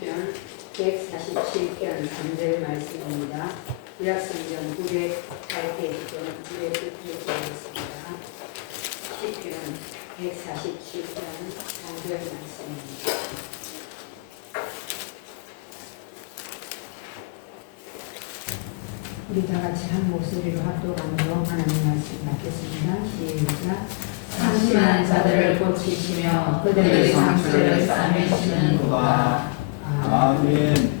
시편 147편 3절 말씀입니다. 구약성경 908페이지는 900페이지였습니다. 시편 147편 3절 말씀입니다. 우리 다 같이 한 목소리로 합독하며 하나님 말씀 받겠습니다. 시작. 상심한 자들을 고치시며 그들의 상처를 싸매시는도다. 아멘.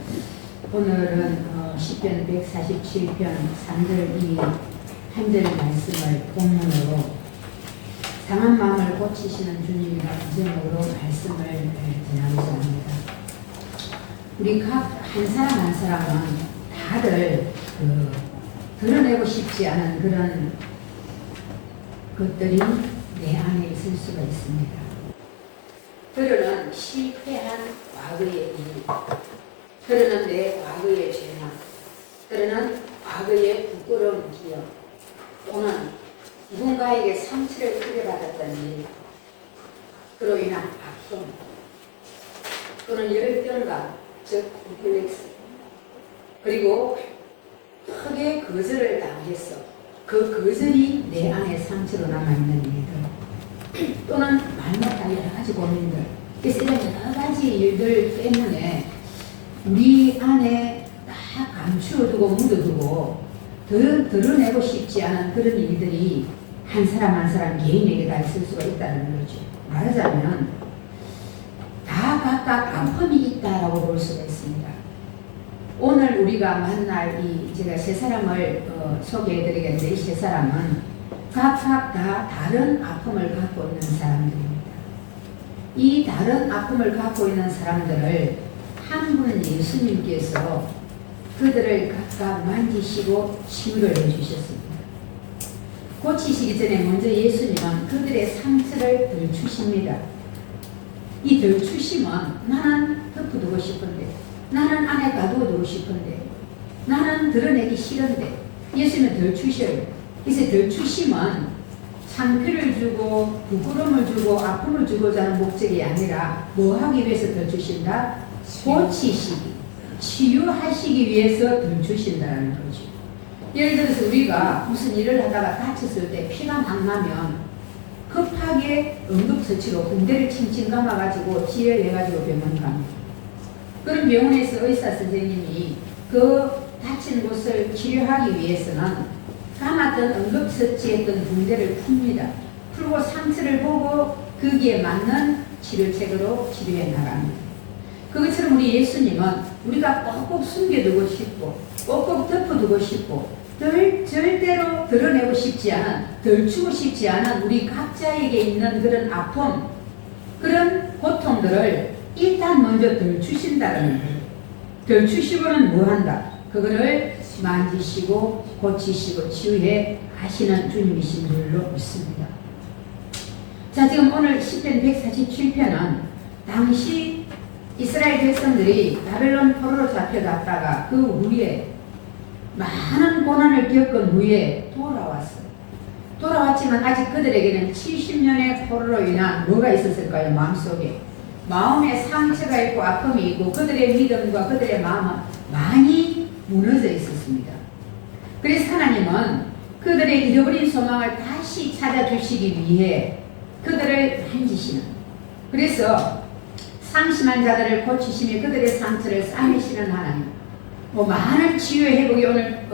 오늘은 시편 147편 3절 이 한 절 말씀을 본문으로 상한 마음을 고치시는 주님이라는 제목으로 말씀을 전하고자 합니다. 우리 각 한 사람 한 사람은 다들 드러내고 싶지 않은 그런 것들이 내 안에 있을 수가 있습니다. 그러는 실패한 과거의 일, 그러는 내 과거의 죄나, 그러는 과거의 부끄러운 기억, 또는 누군가에게 상처를 크게 받았던 일, 그로 인한 아픔, 또는 열등감, 즉 콤플렉스, 그리고 크게 거절을 당했어. 그 거절이 내 안에 상처로 남아있는 일들, 또는 말 못할 여러 가지 고민들. 그래서 이런 여러 가지 일들 때문에 우리 안에 다 감추어두고 묻어두고 드러내고 싶지 않은 그런 일들이 한 사람 한 사람 개인에게 다 있을 수가 있다는 거죠. 말하자면 다 각각 아픔이 있다라고 볼 수가 있습니다. 오늘 우리가 만날 제가 세 사람을 소개해드리겠는데, 이 세 사람은 각각 다 다른 아픔을 갖고 있는 사람들입니다. 이 다른 아픔을 갖고 있는 사람들을 한 분 예수님께서 그들을 각각 만지시고 치유를 해주셨습니다. 고치시기 전에 먼저 예수님은 그들의 상처를 덜추십니다. 이 덜추심은 나는 덮어두고 싶은데, 나는 안에 가두어두고 싶은데, 나는 드러내기 싫은데 예수님은 덜추셔요. 그래서 덜추심은 상표를 주고 부끄러움을 주고 아픔을 주고자 하는 목적이 아니라 뭐 하기 위해서 덜추신다? 고치시기, 치유하시기 위해서 덜추신다는 거죠. 예를 들어서 우리가 무슨 일을 하다가 다쳤을 때 피가 막 나면 급하게 응급처치로 붕대를 칭칭 감아가지고 지혈해가지고 병원 갑니다. 그런 병원에서 의사 선생님이 그 다친 곳을 치료하기 위해서는 감았던 응급처치했던 붕대를 풉니다. 풀고 상처를 보고 거기에 맞는 치료책으로 치료해 나갑니다. 그것처럼 우리 예수님은 우리가 꼭꼭 숨겨두고 싶고 꼭꼭 덮어두고 싶고 절대로 드러내고 싶지 않은, 덜추고 싶지 않은 우리 각자에게 있는 그런 아픔, 그런 고통들을 일단 먼저 덜추신다는 거예요. 덜추시고는 뭐한다? 그거를 만지시고 고치시고 치유해 하시는 주님이신 줄로 믿습니다. 자, 지금 오늘 시편 147편은 당시 이스라엘 백성들이 바벨론 포로로 잡혀갔다가 그 후에 많은 고난을 겪은 후에 돌아왔어요. 돌아왔지만 아직 그들에게는 70년의 포로로 인한 뭐가 있었을까요? 마음속에 마음에 상처가 있고 아픔이 있고 그들의 믿음과 그들의 마음은 많이 무너져 있었습니다. 그래서 하나님은 그들의 잃어버린 소망을 다시 찾아주시기 위해 그들을 만지시는, 그래서 상심한 자들을 고치시며 그들의 상처를 싸매시는 하나님. 많은 치유의 회복이 오늘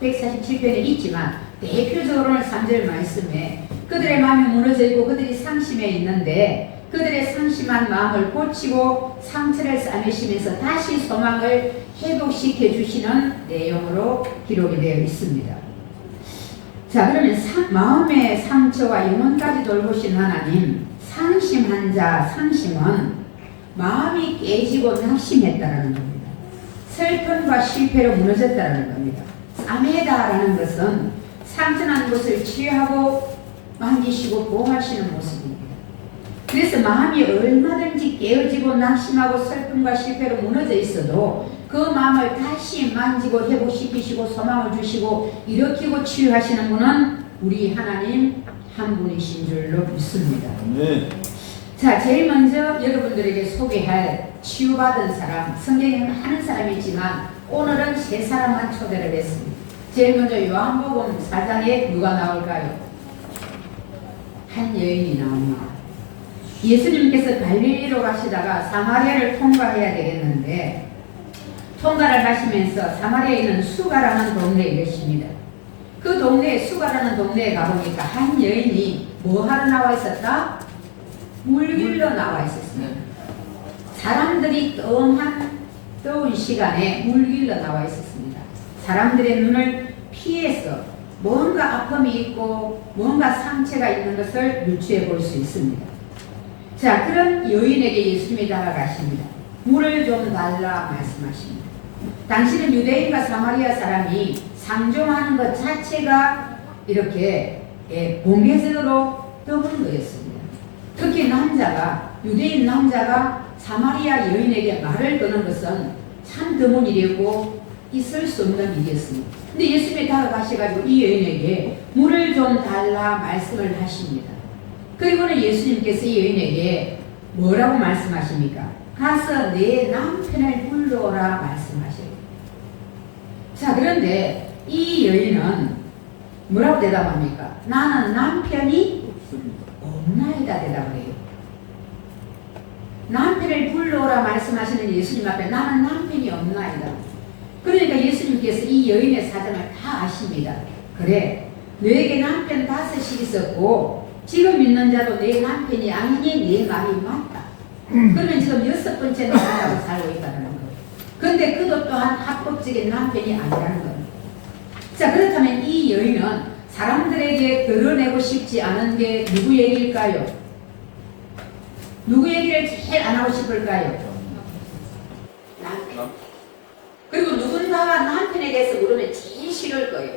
147편에 있지만 대표적으로는 3절 말씀에 그들의 마음이 무너져 있고 그들이 상심해 있는데 그들의 상심한 마음을 고치고 상처를 싸매시면서 다시 소망을 회복시켜 주시는 내용으로 기록이 되어 있습니다. 자, 그러면 마음의 상처와 영혼까지 돌보신 하나님, 상심한 자, 상심은 마음이 깨지고 낙심했다라는 겁니다. 슬픔과 실패로 무너졌다라는 겁니다. 싸매다라는 것은 상처난 곳을 치유하고 만지시고 보호하시는 모습입니다. 그래서 마음이 얼마든지 깨어지고 낙심하고 슬픔과 실패로 무너져 있어도 그 마음을 다시 만지고 회복시키시고 소망을 주시고 일으키고 치유하시는 분은 우리 하나님 한 분이신 줄로 믿습니다. 네. 자, 제일 먼저 여러분 여러분들에게 소개할 치유받은 사람, 성경에 많은 사람이 있지만 오늘은 세 사람만 초대를 했습니다. 제일 먼저 요한복음 4장에 누가 나올까요? 한 여인이 나옵니다. 예수님께서 갈릴리로 가시다가 사마리아를 통과해야 되겠는데 통과를 하시면서 사마리아에 있는 수가라는 동네에 이르십니다. 그 동네에 수가라는 동네에 가보니까 한 여인이 뭐 하러 나와 있었다? 물길로 나와 있었습니다. 사람들이 더운 시간에 물길로 나와 있었습니다. 사람들의 눈을 피해서 뭔가 아픔이 있고 뭔가 상처가 있는 것을 유추해 볼 수 있습니다. 자, 그런 여인에게 예수님이 다가가십니다. 물을 좀 달라 말씀하십니다. 당시는 유대인과 사마리아 사람이 상종하는 것 자체가 이렇게 공개적으로 드문 거였습니다. 특히 남자가, 유대인 남자가 사마리아 여인에게 말을 거는 것은 참 드문 일이었고 있을 수 없는 일이었습니다. 근데 예수님이 다가가셔가지고 이 여인에게 물을 좀 달라 말씀을 하십니다. 그리고는 예수님께서 이 여인에게 뭐라고 말씀하십니까? 가서 내 남편을 불러오라 말씀하셔요. 자, 그런데 이 여인은 뭐라고 대답합니까? 나는 남편이 없나이다 대답을 해요. 남편을 불러오라 말씀하시는 예수님 앞에 나는 남편이 없나이다. 그러니까 예수님께서 이 여인의 사정을 다 아십니다. 그래, 너에게 남편 5이 있었고 지금 있는 자도 내 남편이 아니니 내 말이 맞다. 그러면 지금 6번째 남자하고 살고 있다는 거예요. 그런데 그도 또한 합법적인 남편이 아니라는 거예요. 자, 그렇다면 이 여인은 사람들에게 드러내고 싶지 않은 게 누구 얘기일까요? 누구 얘기를 제일 안 하고 싶을까요? 남편. 그리고 누군가가 남편에 대해서 물으면 제일 싫을 거예요.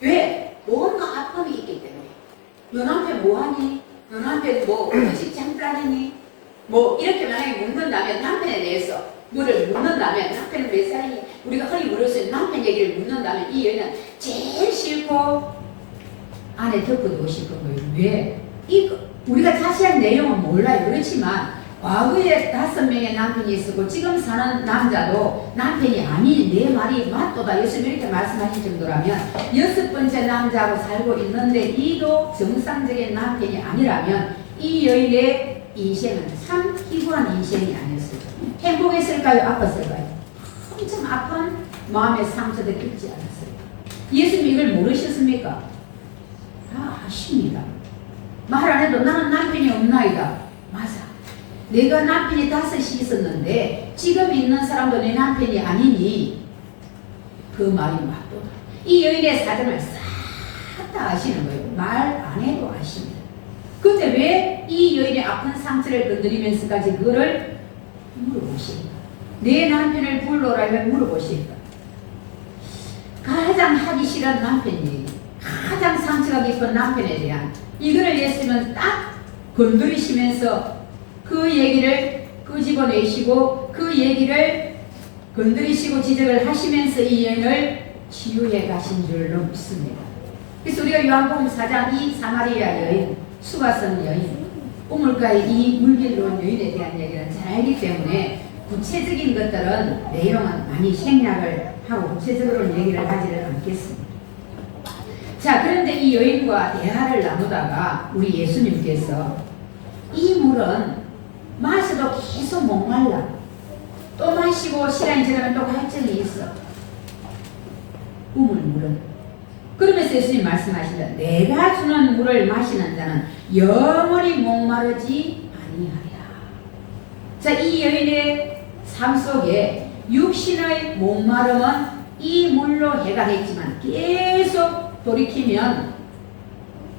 왜? 뭔가 아픔이 있기 때문에. 너 남편 뭐하니? 너 남편 뭐 직장 다니니? 뭐 이렇게 만약에 묻는다면 남편에 대해서 뭐를 묻는다면 남편은 몇 살이니? 우리가 흔히 물었을 때 남편 얘기를 묻는다면 이 여인은 제일 싫고 안에 덮어두고 싶은 거예요. 왜? 우리가 자세한 내용은 몰라요. 그렇지만 과거에 5명의 남편이 있었고 지금 사는 남자도 남편이 아니 내 말이 맞도다 예수님 이렇게 말씀하신 정도라면 6번째 남자하고 살고 있는데 이도 정상적인 남편이 아니라면 이 여인의 인생은 참 희구한 인생이 아니었어요. 행복했을까요? 아팠을까요? 엄청 아픈 마음의 상처도 겪지 않았어요. 예수님 이걸 모르셨습니까? 다 아십니다. 말 안 해도 나는 남편이 없나이다. 맞아. 내가 남편이 5이 있었는데 지금 있는 사람도 내 남편이 아니니 그 말이 맞도다. 이 여인의 사정을 싹 다 아시는 거예요. 말 안 해도 아십니다. 근데 왜 이 여인의 아픈 상처를 건드리면서까지 그거를 물어보실까? 내 남편을 불러라 왜 물어보실까? 가장 하기 싫은 남편 얘기, 가장 상처가 깊은 남편에 대한 이거를 예수님은 딱 건드리시면서 그 얘기를 끄집어내시고 그 얘기를 건드리시고 지적을 하시면서 이 여인을 치유해 가신 줄로 믿습니다. 그래서 우리가 요한복음 4장 이 사마리아 여인, 수가성 여인, 우물가의 이 물길로 온 여인에 대한 얘기를 잘 알기 때문에 구체적인 것들은 내용은 많이 생략을 하고 구체적으로는 얘기를 하지를 않겠습니다. 자, 그런데 이 여인과 대화를 나누다가 우리 예수님께서 이 물은 마셔도 계속 목말라. 또 마시고 시간이 지나면 또 갈증이 있어. 우물물은. 그러면서 예수님 말씀하신다. 내가 주는 물을 마시는 자는 영원히 목마르지 아니하리라. 자, 이 여인의 삶 속에 육신의 목마름은 이 물로 해결했지만 계속 돌이키면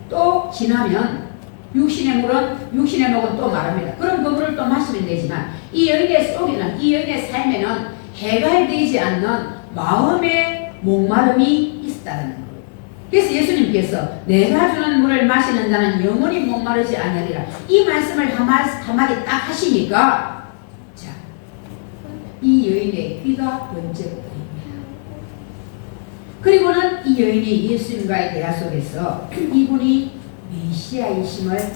또 지나면 육신의 목은 또 마릅니다. 그럼 그 물을 또 마시면 되지만 이 여인의 속에는 이 여인의 삶에는 해결되지 않는 마음의 목마름이 있다는 거예요. 그래서 예수님께서 내가 주는 물을 마시는 자는 영원히 목마르지 아니하리라. 이 말씀을 한마디 딱 하시니까 자, 이 여인의 귀가 번쩍 보입니다. 그리고는 이 여인이 예수님과의 대화 속에서 이분이 메시아이심을 알게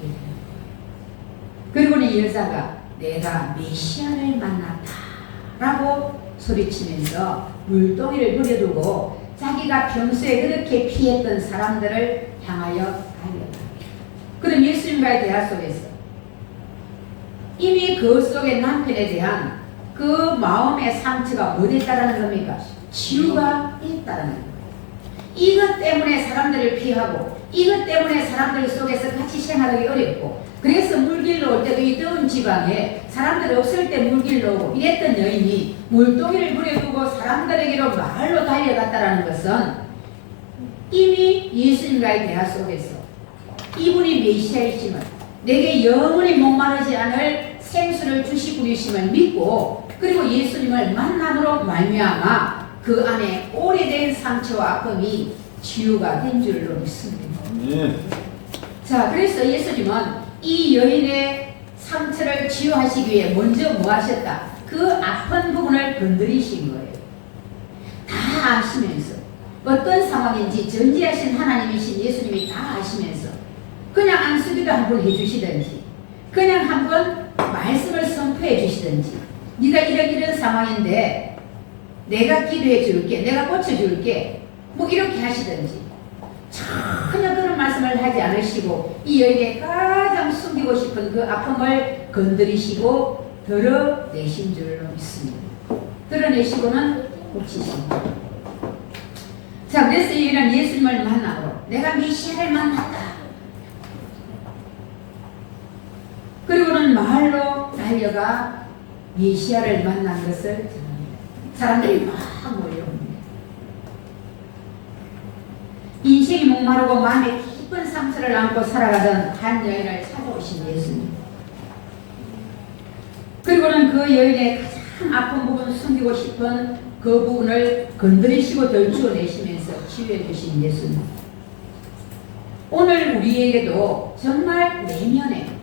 되는 거예요. 그리고는 이 여자가 내가 메시아를 만났다 라고 소리치면서 물동이를 부려두고 자기가 평소에 그렇게 피했던 사람들을 향하여 달려갑니다. 그럼 예수님과의 대화 속에서 이미 그 속에 남편에 대한 그 마음의 상처가 어디있다라는 겁니까? 치유가 있다라는 거예요. 이것 때문에 사람들을 피하고 이것 때문에 사람들 속에서 같이 생활하기 어렵고 그래서 물길로 올 때도 이 더운 지방에 사람들 없을 때 물길로 오고 이랬던 여인이 물동이를 부려두고 사람들에게로 마을로 달려갔다라는 것은 이미 예수님과의 대화 속에서 이분이 메시아이심을 내게 영원히 목마르지 않을 생수를 주시고 계심을 믿고 그리고 예수님을 만남으로 말미암아 그 안에 오래된 상처와 아픔이 치유가 된 줄로 믿습니다. 자, 그래서 예수님은 이 여인의 상처를 치유하시기 위해 먼저 뭐 하셨다? 그 아픈 부분을 건드리신 거예요. 다 아시면서 어떤 상황인지 전지하신 하나님이신 예수님이 다 아시면서 그냥 안수기도 한번 해주시든지 그냥 한번 말씀을 선포해 주시든지 네가 이런 상황인데 내가 기도해 줄게 내가 고쳐줄게 뭐 이렇게 하시든지 전혀 그런 말씀을 하지 않으시고 이 여인의 가장 숨기고 싶은 그 아픔을 건드리시고 드러내신 줄로 믿습니다. 드러내시고는 고치십니다. 자, 그래서 이 여인은 예수님을 만나고 내가 메시아를 만났다. 그리고는 마을로 달려가 메시아를 만난 것을 전합니다. 사람들이 막 몰려옵니다. 인생이 목마르고 마음에 깊은 상처를 안고 살아가던 한 여인을 찾아오신 예수님. 그리고는 그 여인의 가장 아픈 부분 숨기고 싶은 그 부분을 건드리시고 덜추어내시면서 치유해 주신 예수님. 오늘 우리에게도 정말 내면에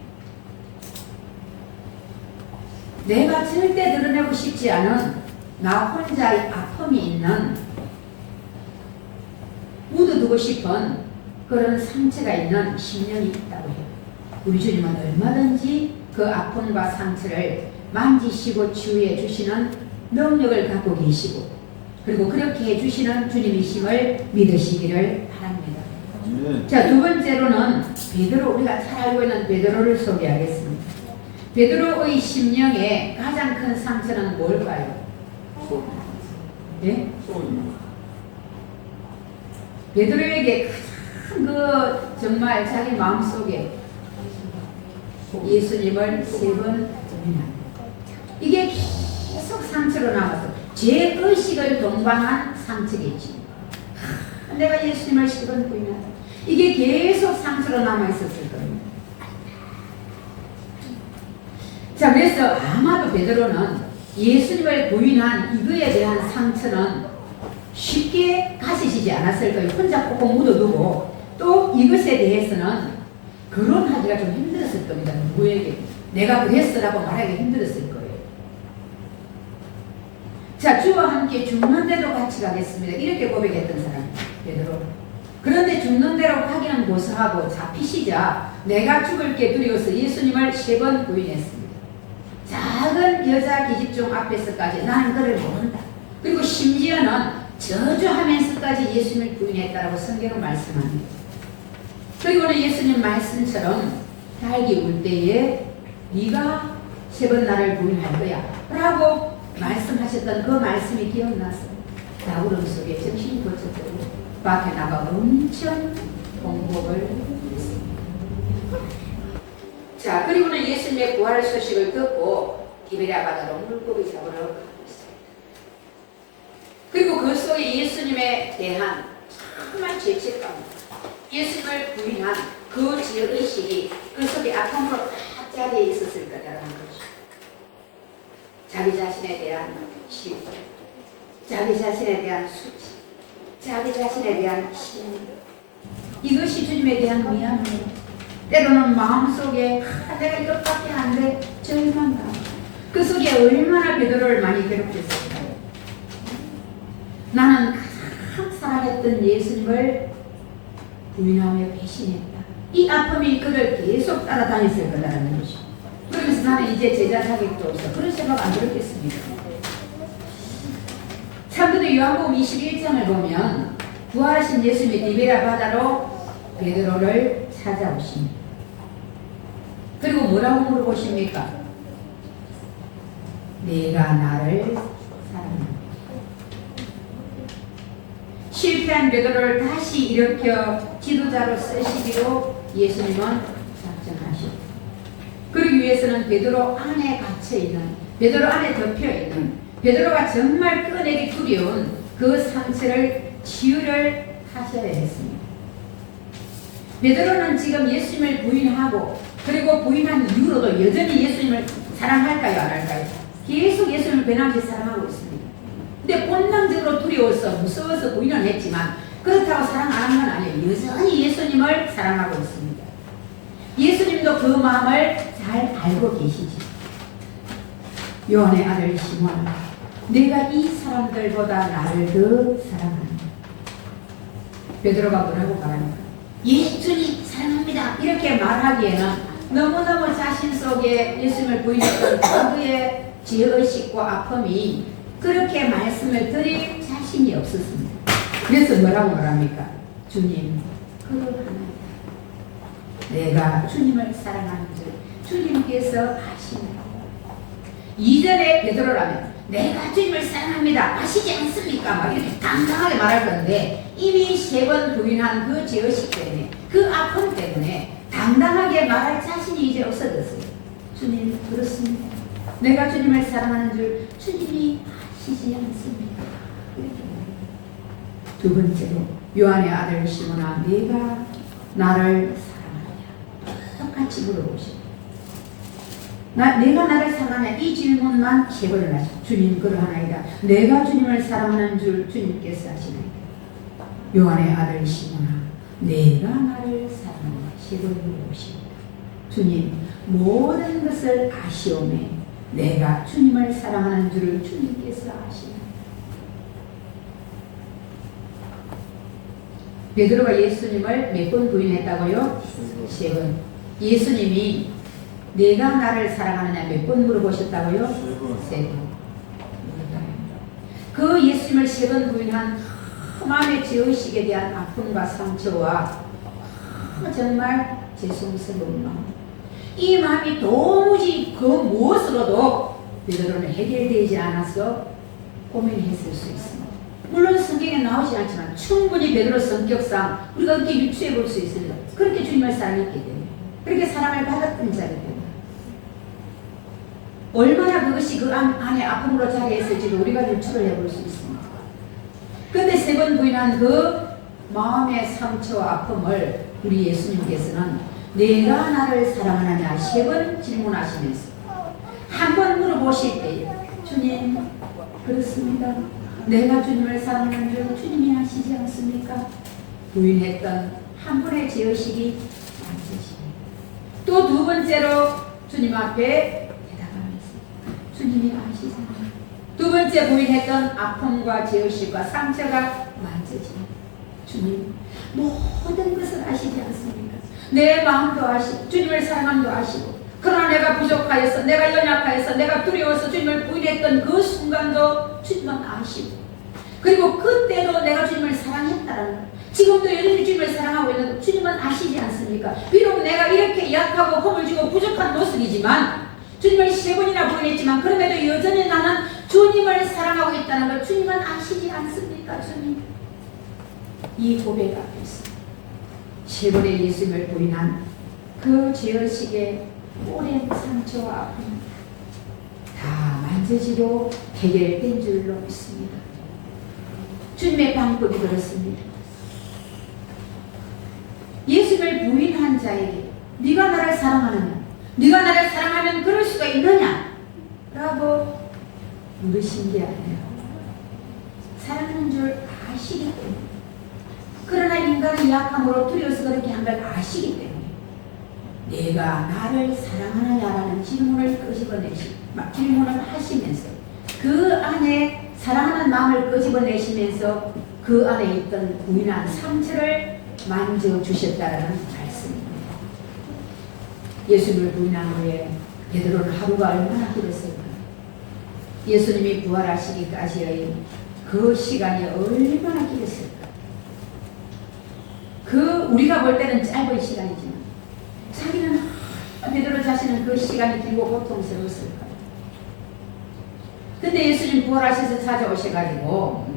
내가 절대 드러내고 싶지 않은 나 혼자의 아픔이 있는 묻어두고 싶은 그런 상처가 있는 심령이 있다고 해요. 우리 주님은 얼마든지 그 아픔과 상처를 만지시고 치유해 주시는 능력을 갖고 계시고 그리고 그렇게 해주시는 주님이심을 믿으시기를 바랍니다. 자, 두 번째로는 베드로, 우리가 잘 알고 있는 베드로를 소개하겠습니다. 베드로의 심령의 가장 큰 상처는 뭘까요? 네? 베드로에게 가장 정말 자기 마음속에 예수님을 3번 부인합니다. 이게 계속 상처로 남아서 죄의식을 동반한 상처겠지. 내가 예수님을 3번 부인하다. 이게 계속 상처로 남아있었을 겁니다. 자, 그래서 아마도 베드로는 예수님을 부인한 이거에 대한 상처는 쉽게 가지시지 않았을 거예요. 혼자 꼭 묻어두고 또 이것에 대해서는 거론하기가 좀 힘들었을 겁니다. 누구에게 내가 그랬으라고 말하기 힘들었을 거예요. 자, 주와 함께 죽는데도 같이 가겠습니다. 이렇게 고백했던 사람 베드로. 그런데 죽는 대로 가기는 고사하고 잡히시자 내가 죽을 게 두려워서 예수님을 3번 부인했습니다. 작은 여자 기집종 앞에서까지 나는 그를 모른다. 그리고 심지어는 저주하면서까지 예수님을 부인했다라고 성경은 말씀합니다. 그리고는 예수님 말씀처럼 딸기 울 때에 네가 3번 나를 부인할 거야 라고 말씀하셨던 그 말씀이 기억나서 나구름 속에 정신이 고쳤고 밖에 나가 엄청 공복을 했습니다. 자, 그리고는 예수님의 부활 소식을 듣고 디베랴 바다로 물고기 잡으러 갔습니다. 그리고 그 속에 예수님에 대한 정말 죄책감, 예수님을 부인한 그 죄의식이 그 속에 아픔으로 딱 자리에 있었을 거라는 거죠. 자기 자신에 대한 시험, 자기 자신에 대한 수치, 자기 자신에 대한 시험, 이것이 주님에 대한 미안함. 때로는 마음속에 내가 이것밖에 안 돼 절망감. 그 속에 얼마나 베드로를 많이 괴롭혔을까요? 나는 가장 사랑했던 예수님을 부인하며 배신했다. 이 아픔이 그를 계속 따라다녔을 거라는 것이죠. 그리고 그러면서 나는 이제 제자 자격도 없어. 그런 생각 안 들었겠습니까? 참고도 요한복음 21장을 보면 부활하신 예수님이 디베라 바다로 베드로를 찾아오십니다. 그리고 뭐라고 물어보십니까? 내가 나를 사랑한다. 실패한 베드로를 다시 일으켜 지도자로 쓰시기로 예수님은 작정하셨고, 그러기 위해서는 베드로 안에 갇혀있는, 베드로 안에 덮여있는, 베드로가 정말 꺼내기 두려운 그 상처를 치유를 하셔야 했습니다. 베드로는 지금 예수님을 부인하고, 그리고 부인한 이후로도 여전히 예수님을 사랑할까요, 안 할까요? 계속 예수님을 변함없이 사랑하고 있습니다. 근데 본능적으로 두려워서 무서워서 부인은 했지만 그렇다고 사랑 안 한 건 아니에요. 여전히 예수님을 사랑하고 있습니다. 예수님도 그 마음을 잘 알고 계시지. 요한의 아들 시몬, 내가 이 사람들보다 나를 더 사랑한다. 베드로가 뭐라고 말합니까? 예수님 사랑합니다 이렇게 말하기에는 너무너무 자신 속에 예수님을 부인했던 그의 죄의식과 아픔이 그렇게 말씀을 드릴 자신이 없었습니다. 그래서 뭐라고 말합니까? 주님 그러하나이다. 내가 주님을 사랑하는 줄 주님께서 아시나요? 이전에 베드로라면 내가 주님을 사랑합니다 아시지 않습니까? 막 이렇게 당당하게 말할 건데 이미 3번 부인한 그 죄의식 때문에, 그 아픔 때문에 당당하게 말할 자신이 이제 없어졌어요. 주님 그렇습니다. 내가 주님을 사랑하는 줄 주님이 아시지 않습니까? 두 번째로 요한의 아들 시몬아, 내가 나를 사랑하냐? 똑같이 물어보시오. 내가 나를 사랑하냐? 이 질문만 3번을 하시오. 주님 그러하나이다. 내가 주님을 사랑하는 줄 주님께서 아시나이다. 요한의 아들 시몬아, 내가 나를 사랑하냐? 3번을 물어보십니다. 주님 모든 것을 아시오매 내가 주님을 사랑하는 줄을 주님께서 아시나요? 베드로가 예수님을 몇 번 부인했다고요? 3번. 예수님이 내가 나를 사랑하느냐 몇 번 물어보셨다고요? 3번. 그 예수님을 3번 부인한 마음의 죄의식에 대한 아픔과 상처와 정말 죄송스러운 마음, 이 마음이 도무지 그 무엇으로도 베드로는 해결되지 않아서 고민했을 수 있습니다. 물론 성경에 나오지 않지만 충분히 베드로 성격상 우리가 그렇게 유추해 볼 수 있습니다. 그렇게 주님을 사랑했기 때문에, 그렇게 사랑을 받았던 자이기 때문에 얼마나 그것이 그 안에 아픔으로 자리했을지도 우리가 유추를 해볼 수 있습니다. 그런데 3번 부인한 그 마음의 상처와 아픔을 우리 예수님께서는 내가 나를 사랑하느냐 3번 질문하시면서 한 번 물어보실 때 주님 그렇습니다. 내가 주님을 사랑하는 줄 주님이 아시지 않습니까? 부인했던 한 분의 죄의식이 만져집니다. 또 두 번째로 주님 앞에 대답하면서 주님이 아시잖아요. 두 번째 부인했던 아픔과 죄의식과 상처가 만져집니다. 주님 모든 것을 아시지 않습니까? 내 마음도 아시고 주님을 사랑함도 아시고, 그러나 내가 부족하여서, 내가 연약하여서, 내가 두려워서 주님을 부인했던 그 순간도 주님은 아시고, 그리고 그때도 내가 주님을 사랑했다는 것, 지금도 여전히 주님을 사랑하고 있는 것 주님은 아시지 않습니까? 비록 내가 이렇게 약하고 허물지고 부족한 모습이지만 주님을 3번이나 부인했지만 그럼에도 여전히 나는 주님을 사랑하고 있다는 걸 주님은 아시지 않습니까? 주님, 이 고백 앞에서 3번의 예수님을 부인한 그 죄의식의 오랜 상처와 아픔 다 만져지고 해결된 줄로 믿습니다. 주님의 방법이 그렇습니다. 예수님을 부인한 자에게 네가 나를 사랑하느냐, 네가 나를 사랑하면 그럴 수가 있느냐 라고 물으신 게 아니라 사랑하는 줄 아시기 때문에, 그러나 인간의 약함으로 두려워서 그렇게 한 걸 아시기 때문에 내가 나를 사랑하느냐라는 질문을 질문을 하시면서 그 안에 사랑하는 마음을 끄집어내시면서 그 안에 있던 부인한 상처를 만져주셨다라는 말씀입니다. 예수님을 부인한 후에 베드로는 하루가 얼마나 길었을까? 예수님이 부활하시기까지의 그 시간이 얼마나 길었을까? 우리가 볼 때는 짧은 시간이지만 자기는 베드로 자신은 그 시간이 길고 고통스러웠을까? 근데 예수님 부활하셔서 찾아오셔가지고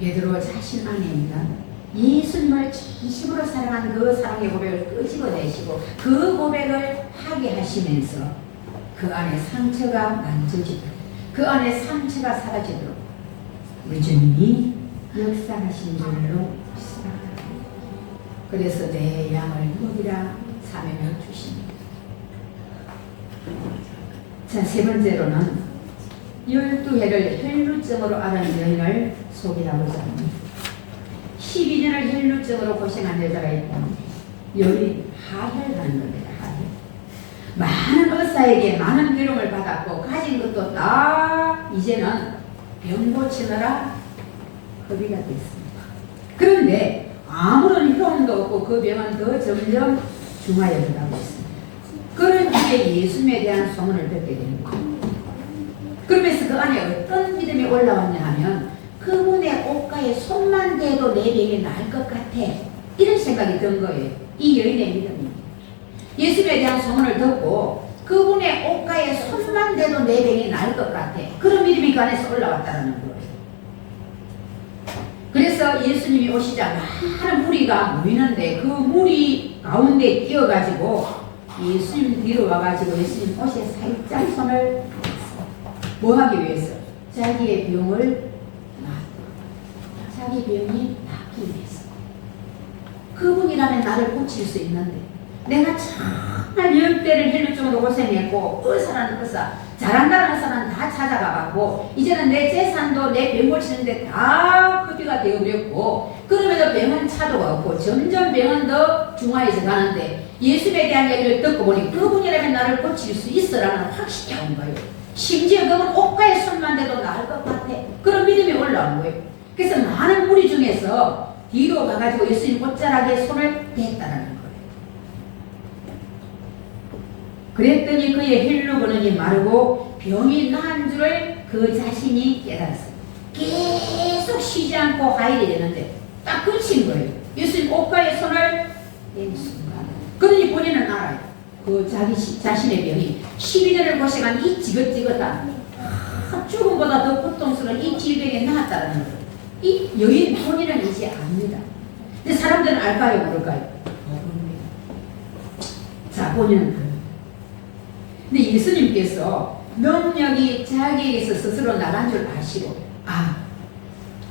베드로 자신 안에 있는 예수님을 진심으로 사랑한 그 사랑의 고백을 끄집어내시고 그 고백을 하게 하시면서 그 안에 상처가 만져지도록 그 안에 상처가 사라지도록 우리 주님이 역사하신 줄로 믿습니다. 그래서 내 양을 먹이라 사명을 주십니다. 자, 세 번째로는 12해를 혈루증으로 앓은 여인을 소개하고자 합니다. 12년을 혈루증으로 고생한 여자가 있고 여인 하혈하는 겁니다. 하혈. 많은 의사에게 많은 비용을 받았고 가진 것도 다 이제는 병 고치느라 허비가 됐습니다. 그런데 아무런 효험도 없고 그 병은 더 점점 중하여 들어가고 있습니다. 그런 뒤에 예수님에 대한 소문을 듣게 됩니다. 그러면서 그 안에 어떤 믿음이 올라왔냐 하면 그분의 옷가에 손만 대도 내 병이 나을 것 같아. 이런 생각이 든 거예요. 이 여인의 믿음이. 예수님에 대한 소문을 듣고 그분의 옷가에 손만 대도 내 병이 나을 것 같아. 그런 믿음이 그 안에서 올라왔다는 거예요. 그래서 예수님이 오시자 많은 무리가 모이는데 그 무리 가운데 뛰어가지고 예수님 뒤로 와가지고 예수님 옷에 살짝 손을 뭐 하기 위해서? 자기의 병을 자기 병이 낫기 위해서. 그분이라면 나를 고칠 수 있는데 내가 정말 10대를 혈루증으로 고생했고 의사라는 의사 잘한다는 의사는 다 찾아가 봤고 이제는 내 재산도 내 병 고치는데 다 허비가 되어버렸고 그러면서 병은 차도가 없고 점점 병은 더 중화해서 가는데 예수님에 대한 얘기를 듣고 보니 그분이라면 나를 고칠 수 있어라는 확신이 온 거예요. 심지어 그분 옷가에 손만 대도 나을 것 같아. 그런 믿음이 올라온 거예요. 그래서 많은 무리 중에서 뒤로 가가지고 예수님 옷자락에 손을 댔다라는 거예요. 그랬더니 그의 혈루 근원이 마르고 병이 나은 줄을 그 자신이 깨달았어요. 계속 쉬지 않고 하일이 되는데 딱 그친 거예요. 예수님 옷가에 손을 댄 순간. 그러니 본인은 알아요. 그 자기 자신의 병이 12년을 고생한 이 지긋지긋한 죽음보다 더 고통스러운 이 질병에 나았다는 거예요. 이 여인 본인은 이제 압니다. 근데 사람들은 알까요? 모를까요? 모릅니다. 자, 본인은 압니다. 근데 예수님께서 능력이 자기에게서 스스로 나간 줄 아시고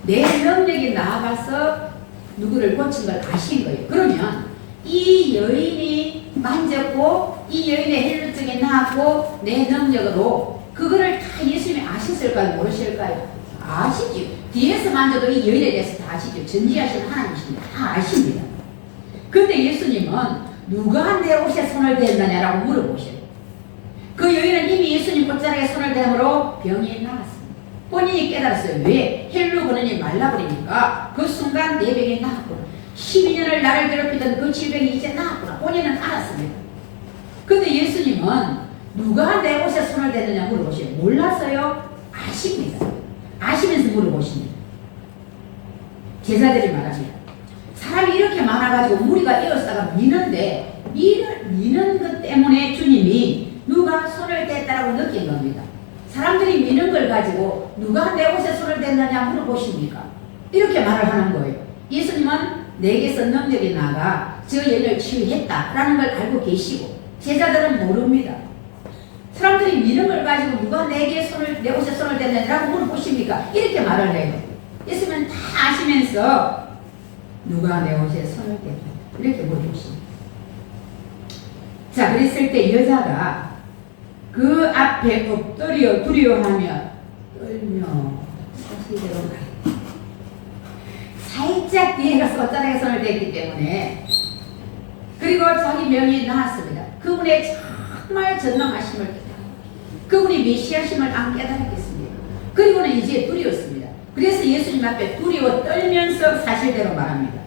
내 능력이 나아가서 누구를 고친 걸 아신 거예요. 그러면 이 여인이 만졌고 이 여인의 혈루증이 나았고 내 능력으로 그거를 다 예수님이 아셨을까요? 모르실까요? 아시죠. 뒤에서 만져도 이 여인에 대해서 다 아시죠. 전지하시는 하나님이십니다. 다 아십니다. 근데 예수님은 누가 내 옷에 손을 댔느냐라고 물어보셔요. 그 여인은 이미 예수님 옷자락에 손을 댐으로 병이 나았습니다. 본인이 깨달았어요. 왜? 혈루 근원이 말라버리니까 그 순간 내 병이 나았구나. 12년을 나를 괴롭히던 그 질병이 이제 나았구나. 본인은 알았습니다. 근데 예수님은 누가 내 옷에 손을 댔느냐 물어보셔요. 몰랐어요? 아십니다. 아시면서 물어보십니다. 제자들이 말합니다. 사람이 이렇게 많아가지고 무리가 이어서다가 미는데 미는 것 때문에 주님이 누가 손을 댔다라고 느낀 겁니다. 사람들이 미는 걸 가지고 누가 내 옷에 손을 댔느냐 물어보십니까? 이렇게 말을 하는 거예요. 예수님은 내게서 능력이 나가 저 여인을 치유했다라는 걸 알고 계시고 제자들은 모릅니다. 사람들이 미는 걸 가지고 누가 내 옷에 손을 댔느냐라고 물어보십니까? 이렇게 말을 해요. 예수님은 다 아시면서 누가 내 옷에 손을 댔느냐 이렇게 물어보십니다. 자, 그랬을 때 여자가 그 앞에 엎드려 두려워하며 떨며 사실대로 가요. 살짝 뒤에 가서 옷자락에 손을 댔기 때문에 그리고 자기 명이 나왔습니다. 그분의 정말 전능하심을 그분이 메시아심을 안 깨달았겠습니다. 그리고는 이제 두려웠습니다. 그래서 예수님 앞에 두려워 떨면서 사실대로 말합니다.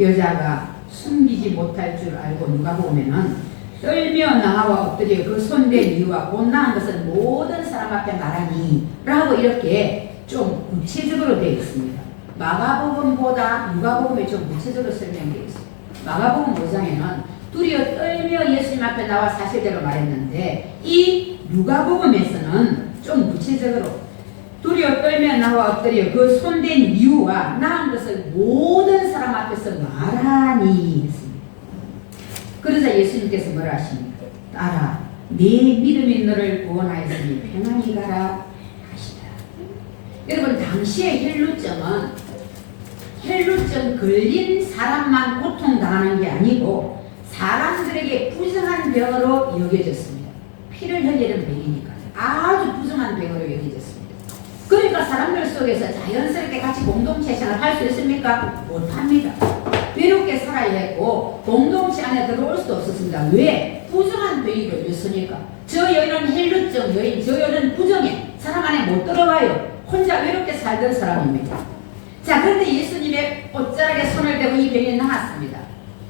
여자가 숨기지 못할 줄 알고 누가 보면은 떨며 나와 엎드려 그 손댄 이유와 곧 나은 것은 모든 사람 앞에 말하니 라고 이렇게 좀 구체적으로 되어 있습니다. 마가복음보다 누가복음이 좀 구체적으로 설명되어 있습니다. 마가복음 5장에는 두려워 떨며 예수님 앞에 나와 사실대로 말했는데 이 누가복음에서는 좀 구체적으로 두려워 떨며 나와 엎드려 그 손댄 이유와 나은 것을 모든 사람 앞에서 말하니 했습니다. 그러자 예수님께서 뭐라 하십니까? 따라 네 믿음이 너를 구원하였으니 평안히 가라 하시더라. 여러분 당시의 혈루증 걸린 사람만 고통당하는 게 아니고 사람들에게 부정한 병으로 여겨졌습니다. 피를 흘리는 병이니까 아주 부정한 병으로 여겨졌습니다. 그러니까 사람들 속에서 자연스럽게 같이 공동체 생활을 할 수 있습니까? 못합니다. 외롭게 살아야 했고 공동체 안에 들어올 수도 없었습니다. 왜? 부정한 병이 걸렸으니까. 저 여인은 혈루증 여인, 저 여인은 부정해. 사람 안에 못 들어와요. 혼자 외롭게 살던 사람입니다. 자, 그런데 예수님의 옷자락에 손을 대고 이 병이 나았습니다.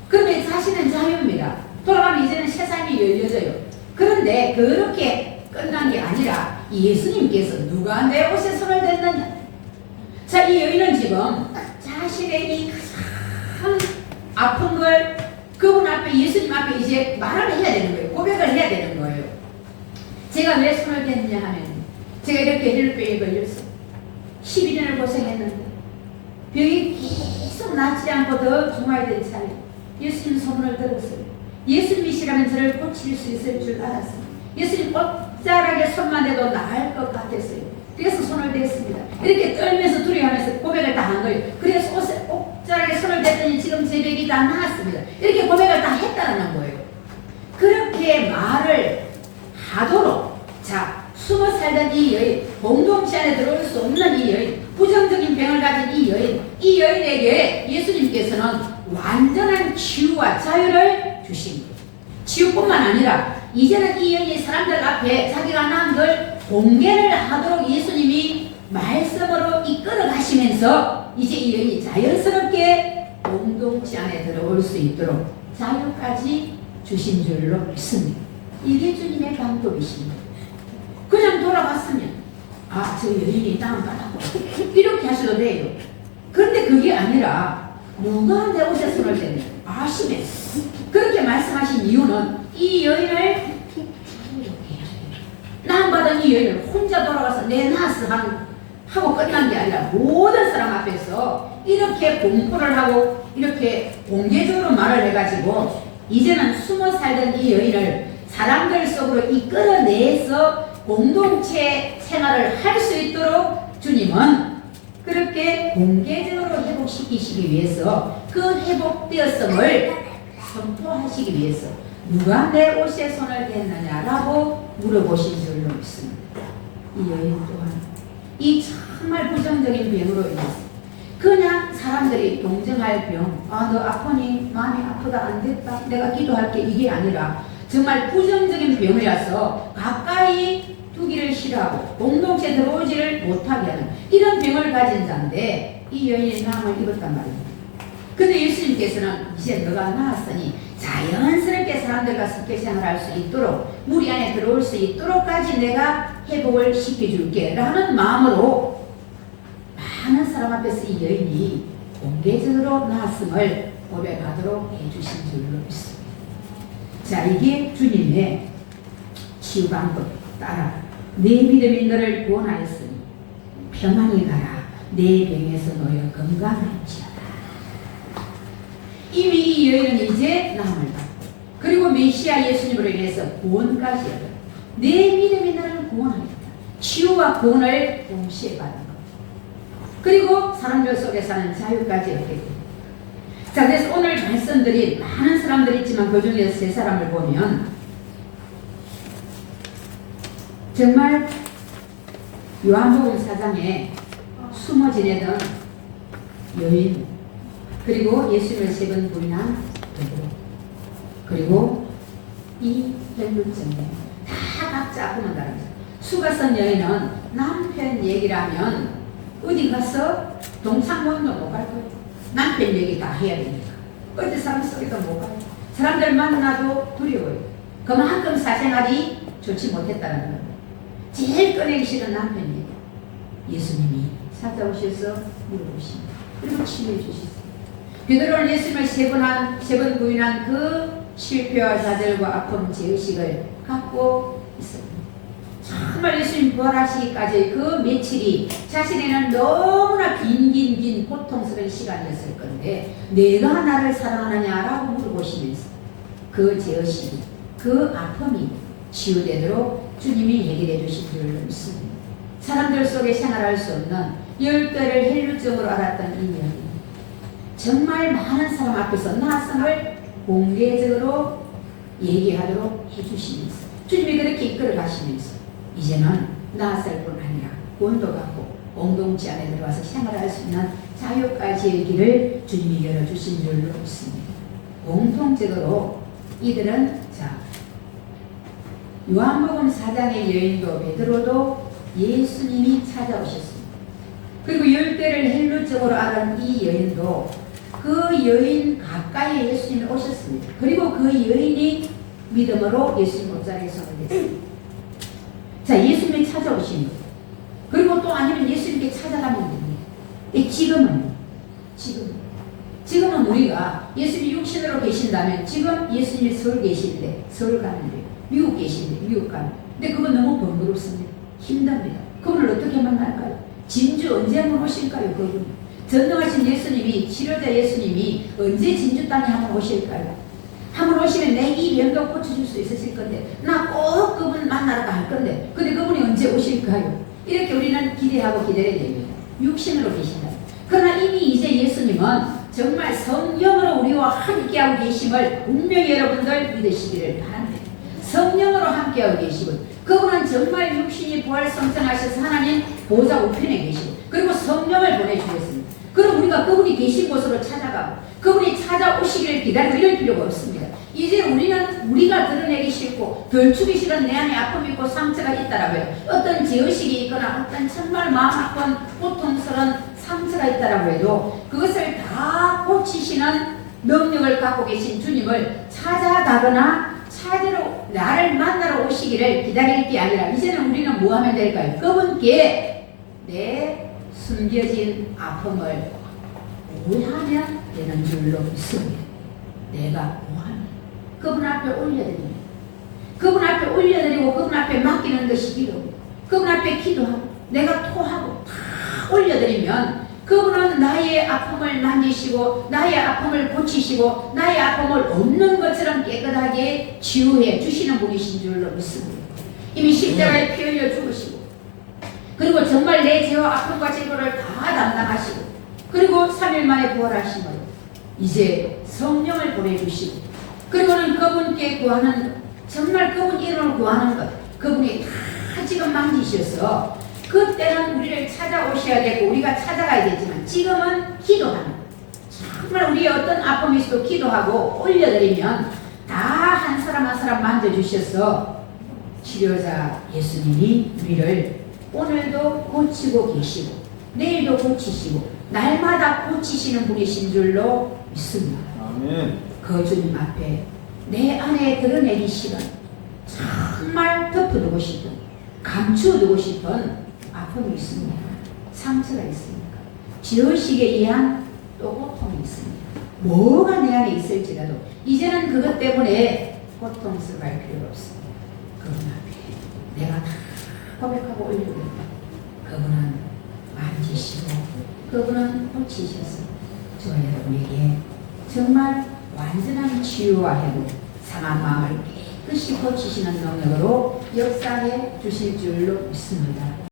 그러면 자신은 자유입니다. 돌아가면 이제는 새 삶이 열려져요. 그런데 그렇게 끝난 게 아니라 예수님께서 누가 내 옷에 손을 댔느냐. 자, 이 여인은 지금 자신의 이 큰 아픈 걸 그분 앞에 예수님 앞에 이제 말을 해야 되는 거예요. 고백을 해야 되는 거예요. 제가 왜 손을 댔느냐 하면 제가 이렇게 혈루병에 걸려서 12년을 고생했는데 병이 계속 낫지 않고 더 중화된 차례 예수님 손을 들었어요. 예수님이시라면 저를 고칠 수 있을 줄 알았어요. 예수님 옷자락에 손만 대도 나을 것 같았어요. 그래서 손을 댔습니다. 이렇게 떨면서 두려워하면서 고백을 다 한 거예요. 그래서 옷자락에 손을 댔더니 지금 제 병이 다 나았습니다. 이렇게 고백을 다 했다는 거예요. 그렇게 말을 하도록 자 숨어 살던 이 여인, 공동체 안에 들어올 수 없는 이 여인, 부정적인 병을 가진 이 여인에게 예수님께서는 완전한 치유와 자유를 주신 거예요. 치유뿐만 아니라 이제는 이 여인이 사람들 앞에 자기가 낳은 걸 공개를 하도록 예수님이 말씀으로 이끌어 가시면서 이제 이 여인이 자연스럽게 공동체 안에 들어올 수 있도록 자유까지 주신 줄로 믿습니다. 이게 주님의 방법이십니다. 그냥 돌아갔으면 저 여인이 다운받았고 이렇게 하셔도 돼요. 그런데 그게 아니라 누가 내 옷에 손을 댔냐 아시네. 그렇게 말씀하신 이유는 이 여인을 다운받은 이 여인을 혼자 돌아가서 내 나스 하고 끝난 게 아니라 모든 사람 앞에서 이렇게 공포를 하고 이렇게 공개적으로 말을 해가지고 이제는 숨어 살던 이 여인을 사람들 속으로 이끌어내서 공동체 생활을 할 수 있도록 주님은 그렇게 공개적으로 회복시키시기 위해서 그 회복되었음을 선포하시기 위해서 누가 내 옷에 손을 댔느냐라고 물어보신 줄로 믿습니다. 이 여인 또한 이 정말 부정적인 병으로 인해서 그냥 사람들이 동정할 병, 너 아프니? 마음이 아프다 안 됐다 내가 기도할게 이게 아니라 정말 부정적인 병이라서 가까이 두기를 싫어하고 공동체 들어오지를 못하게 하는 이런 병을 가진 자인데 이 여인이 나음을 입었단 말입니다. 근데 예수님께서는 이제 너가 나았으니 자연스럽게 사람들과 섞여 생활할 수 있도록 무리 안에 들어올 수 있도록까지 내가 회복을 시켜줄게 라는 마음으로 많은 사람 앞에서 이 여인이 공개적으로 나았음을 고백하도록 해주신 줄로 믿습니다. 자, 이게 주님의 치유 방법 따라 내 믿음이 너를 구원하였으니 평안히 가라 내 병에서 놓여 건강할지어다. 이미 이 여인은 이제 나음을 받고 그리고 메시아 예수님으로 인해서 구원까지 얻어 내 믿음이 너를 구원하였다. 치유와 구원을 동시에 받은 것. 그리고 사람들 속에 사는 자유까지 얻게 됩니다. 자, 그래서 오늘 말씀드린 많은 사람들이 있지만 그 중에서 세 사람을 보면 정말 요한복음 4장에 숨어 지내던 여인 그리고 예수님을 세 번 부인한 베드로 그리고 이 혈루증에 다 각자 아프면 다릅니다. 수가성 여인은 남편 얘기라면 어디 가서 동창원도 못 갈 거예요. 남편 얘기 다 해야 되니까 어디 사람 속에도 못 가요. 사람들 만나도 두려워요. 그만큼 사생활이 좋지 못했다는 겁니다. 제일 꺼내기 싫은 남편이 예수님이 찾아오셔서 물어보십니다. 그리고 치료해 주셨어요. 베드로는 예수님을 세 번 부인한 그 실패와 좌절과 아픔, 죄의식을 갖고 있습니다. 정말 예수님 부활하시기까지 그 며칠이 자신에는 너무나 긴 고통스러운 시간이었을 건데 내가 나를 사랑하느냐라고 물어보시면서 그 죄의식이 그 아픔이 치유되도록 주님이 해결해 주신 줄 믿습니다. 사람들 속에 생활할 수 없는 열대를 혈루증으로 알았던 이 여인, 정말 많은 사람 앞에서 나성을 공개적으로 얘기하도록 해주시면서 주님이 그렇게 이끌어 가시면서 이제는 나아살 뿐 아니라 본도 가고 공동체 안에 들어와서 생활할 수 있는 자유까지의 길을 주님이 열어주신 줄로 믿습니다. 공통적으로 이들은 요한복음 4장의 여인도 베드로도 예수님이 찾아오셨습니다. 그리고 열대를 헬루증으로 앓은 이 여인도 그 여인 가까이에 예수님이 오셨습니다. 그리고 그 여인이 믿음으로 예수님 옷자리에 서게 됐습니다. 자, 예수님이 찾아오신 것. 그리고 또 아니면 예수님께 찾아가면 됩니다. 지금은 우리가 예수님이 육신으로 계신다면 지금 예수님이 서울 계신데 서울 가는데 미국 계신데 미국 가는 근데 그건 너무 번거롭습니다. 힘듭니다. 그분을 어떻게 만날까요? 진주 언제 한번 오실까요? 그분 전능하신 예수님이 치료자 예수님이 언제 진주 땅에 한번 오실까요? 한번 오시면 내 이 병도 고쳐줄 수 있으실 건데 나 꼭 그분 만나러 갈 건데 근데 그분이 언제 오실까요? 이렇게 우리는 기대하고 기다려야 됩니다. 육신으로 계신다. 그러나 이미 이제 예수님은 정말 성령으로 우리와 함께하고 계심을 분명히 여러분들 믿으시기를 바랍니다. 성령으로 함께하고 계시고 그분은 정말 육신이 부활 성장하셔서 하나님 보좌 우편에 계시고 그리고 성령을 보내주셨습니다. 그럼 우리가 그분이 계신 곳으로 찾아가고 그분이 찾아오시기를 기다리고 이럴 필요가 없습니다. 이제 우리가 드러내기 싫고 덜추기 싫은 내 안에 아픔이 있고 상처가 있다라고 해요. 어떤 죄의식이 있거나 어떤 정말 마음 아픈 고통스러운 상처가 있다라고 해도 그것을 다 고치시는 능력을 갖고 계신 주님을 찾아가거나 찾으러 나를 만나러 오시기를 기다릴 게 아니라 이제는 우리는 뭐 하면 될까요? 그분께 내 숨겨진 아픔을 고하면 되는 줄로 믿습니다. 내가 고하면 그분 앞에 올려드립니다. 그분 앞에 올려드리고 그분 앞에 맡기는 것이 기도. 그분 앞에 기도하고 내가 토하고 다 올려드리면 그분은 나의 아픔을 만지시고 나의 아픔을 고치시고 나의 아픔을 없는 것처럼 깨끗하게 치유해 주시는 분이신 줄로 믿습니다. 이미 십자가에 피 흘려 죽으시고 그리고 정말 내 죄와 아픔과 질고를 다 담당하시고 그리고 3일 만에 부활하심으로 이제 성령을 보내주시고 그리고는 그분께 구하는 정말 그분 이름을 구하는 것 그분이 다 지금 만지셔서 그때는 우리를 찾아오셔야 되고 우리가 찾아가야 되지만 지금은 기도하는 정말 우리의 어떤 아픔이 있어도 기도하고 올려드리면 다 한 사람 한 사람 만져주셔서 치료자 예수님이 우리를 오늘도 고치고 계시고 내일도 고치시고 날마다 고치시는 분이신 줄로 믿습니다. 아멘. 그 주님 앞에 내 안에 드러내기 싫은 정말 덮어두고 싶은 감추어두고 싶은 아픔이 있습니다. 상처가 있습니까? 죄의식에 의한 또 고통이 있습니다. 뭐가 내 안에 있을지라도 이제는 그것 때문에 고통스러워할 필요가 없습니다. 그분 앞에 내가 다 고백하고 올려드립니다. 그분은 만지시고 그분은 고치셔서 저 여러분에게 정말 완전한 치유와 회복, 상한 마음을 깨끗이 고치시는 능력으로 역사해 주실 줄로 믿습니다.